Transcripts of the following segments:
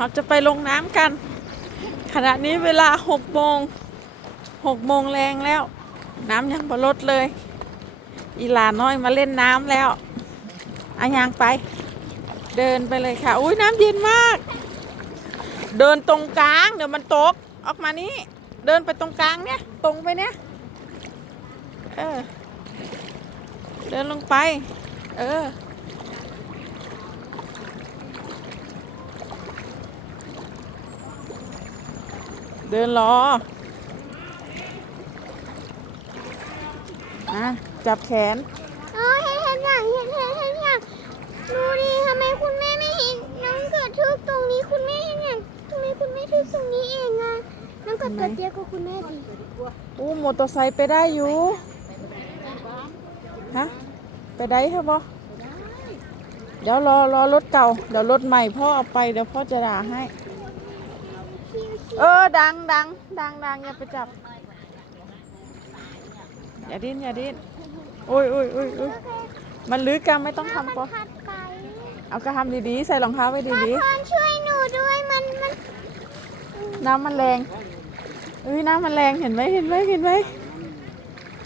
เราจะไปลงน้ำกัน ขณะนี้เวลาหกโมงหกโมงแรงแล้ว น้ำยังบ่ลดเลย อีหลาน้อยมาเล่นน้ำแล้วอายางไป เดินไปเลยค่ะ อุ้ยน้ำเย็นมาก เดินตรงกลาง เดี๋ยวมันตก ออกมานี้เดินไปตรงกลางเนี่ย ตรงไปเนี่ยเออเดินลงไป เออ เดินรออะจับแขนโอ้เห็นเห็นอย่างเห็นเห็นเห็นอย่างดูดิทำไมคุณแม่ไม่เห็นน้องเกิดทึกตรงนี้คุณแม่เห็นอย่างทำไมคุณแม่ทึกตรงนี้เองอะน้องเกิดตัวเตี้ยกว่าคุณแม่ดิอู้มอเตอร์ไซค์ไปได้อยู่ ฮะ ไปได้ใช่ปะเดี๋ยวรอรอรถเก่า เดี๋ยวรถใหม่พ่อเอาไปเดี๋ยวพ่อจะด่าให้ เออ ดังดังดังดังอย่าไปจับ อย่าดิ้นอย่าดิ้นโอ้ยโอ้ยโอ้ยโอ้ยมันลึกกันไม่ต้องทำปะถัดไปเอากระทำดีๆ ใส่รองเท้าไว้พ่ดีอช่วยหนูด้วยมันมันๆ น้ำมันแรงเอ้ยน้ำมันแรงเห็นไหมเห็นไหมเห็นไหม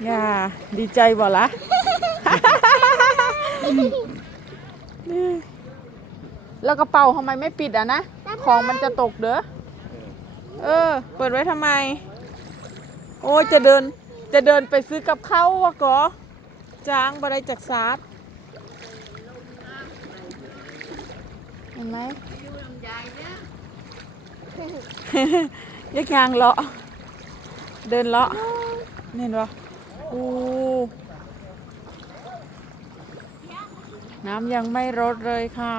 อย่าดีใจบ่ละ นี่แล้วกระเป๋าทำไมไม่ปิดอะนะ ของมันจะตกเด้อ เออ เปิดไว้ทำไม โอ้ยจะเดิน จะเดินไปซื้อกับข้าววะกอจ้างบได้จากซาดเห็นไหมยักยางเลาะ เดินเลาะเห็นปะอู้น้ำยังไม่ลดเลยค่ะ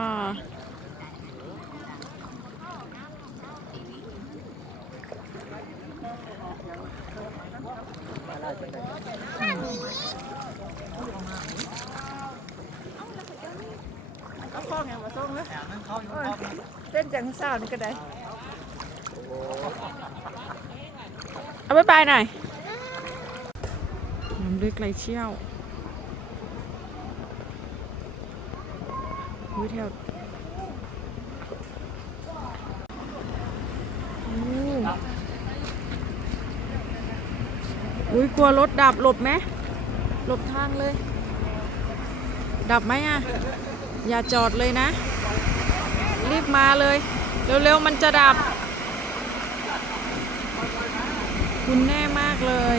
เอาข้องอย่างมาส่งเลยเต้นจังสาวนี่ก็ได้เอาไปไปหน่อยน้ำลึกไหลเชี่ยววิเทีย อุ้ยกลัวรถดับหลบไหมหลบทางเลย ดับไหมอะ อย่าจอดเลยนะ รีบมาเลย เร็วๆ มันจะดับ คุณแน่มากเลย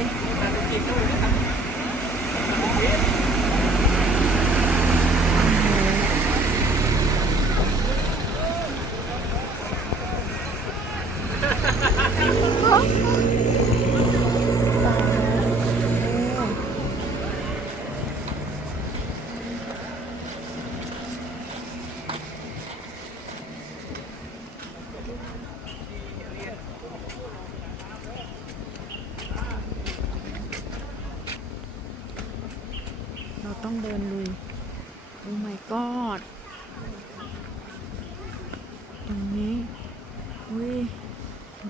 ต้องเดินลุย โอ้ my god ตรงนี้อุ้ย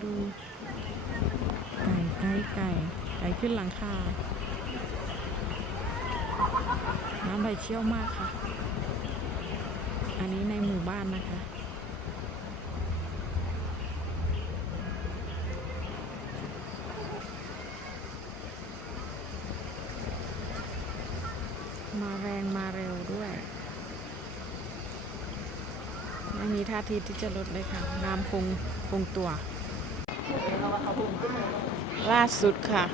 ดูไก่ไก่ไก่ไก่ขึ้นหลังคา น้ำไหลเชี่ยวมากค่ะ อันนี้ในหมู่บ้านนะคะ มาแรงมาเร็วด้วย ไม่มีท่าทีที่จะลดเลยค่ะ น้ำคงคงตัว ล่าสุดค่ะ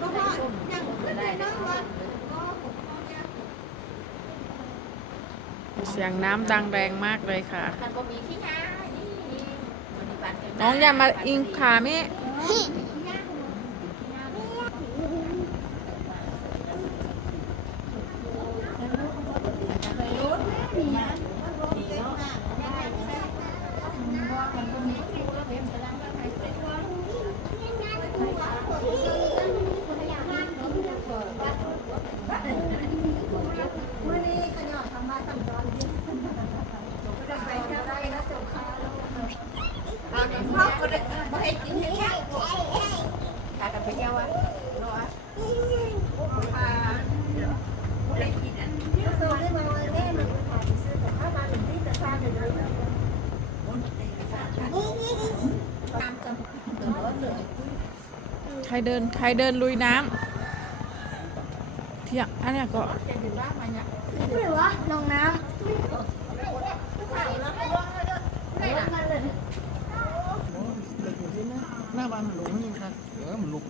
เสียงน้ำดังแรงมากเลยค่ะ น้องอย่ามาอิงขาแม่ ใครเดินใครเดินลุยน้ำเที่ยงอันนี้ก็ ไม่รู้ว่าลงน้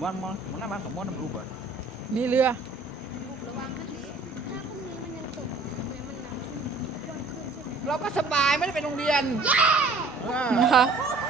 อมันลุกบ้านมันหน้าบ้านของมันมันลุกอะนี่เรือเราก็สบายไม่ได้ไปโรงเรียนนะคะำ